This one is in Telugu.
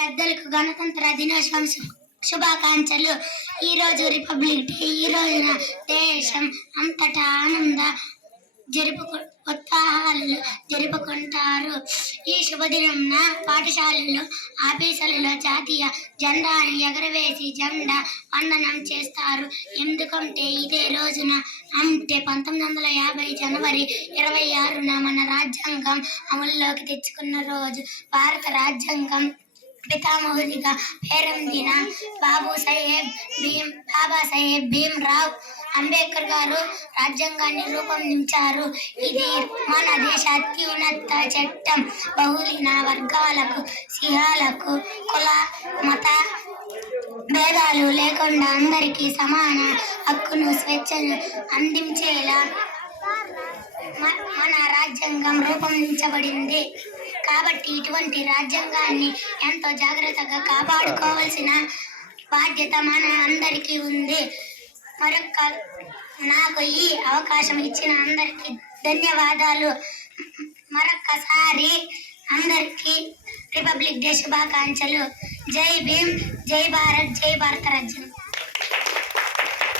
పెద్దలకు గణతంత్ర దినోత్సవం శుభాకాంక్షలు. ఈరోజు రిపబ్లిక్ డే. ఈ రోజున దేశం అంతటా ఆనంద ఉత్సాహాలు జరుపుకుంటారు. ఈ శుభదినంన పాఠశాలల్లో, ఆఫీసులలో జాతీయ జెండాను ఎగరవేసి జెండా వందనం చేస్తారు. ఎందుకంటే ఇదే రోజున అంటే 1950 జనవరి 26న మన రాజ్యాంగం అమల్లోకి తెచ్చుకున్న రోజు. భారత రాజ్యాంగం పితామహునిగా పేరొందిన బాబాసాహెబ్ భీమ్రావ్ అంబేద్కర్ గారు రాజ్యాంగాన్ని రూపొందించారు. ఇది మన దేశ అత్యున్నత చట్టం. బహుళ వర్గాలకు, సింహాలకు, కుల మత భేదాలు లేకుండా అందరికీ సమాన హక్కును, స్వేచ్ఛను అందించేలా మన రాజ్యాంగం రూపొందించబడింది. కాబట్టి ఇటువంటి రాజ్యాంగాన్ని ఎంతో జాగ్రత్తగా కాపాడుకోవాల్సిన బాధ్యత మన అందరికీ ఉంది. నాకు ఈ అవకాశం ఇచ్చిన అందరికీ ధన్యవాదాలు. మరొక్కసారి అందరికీ రిపబ్లిక్ డే శుభాకాంక్షలు. జై భీమ్, జై భారత్, జై భారత రాజ్యం.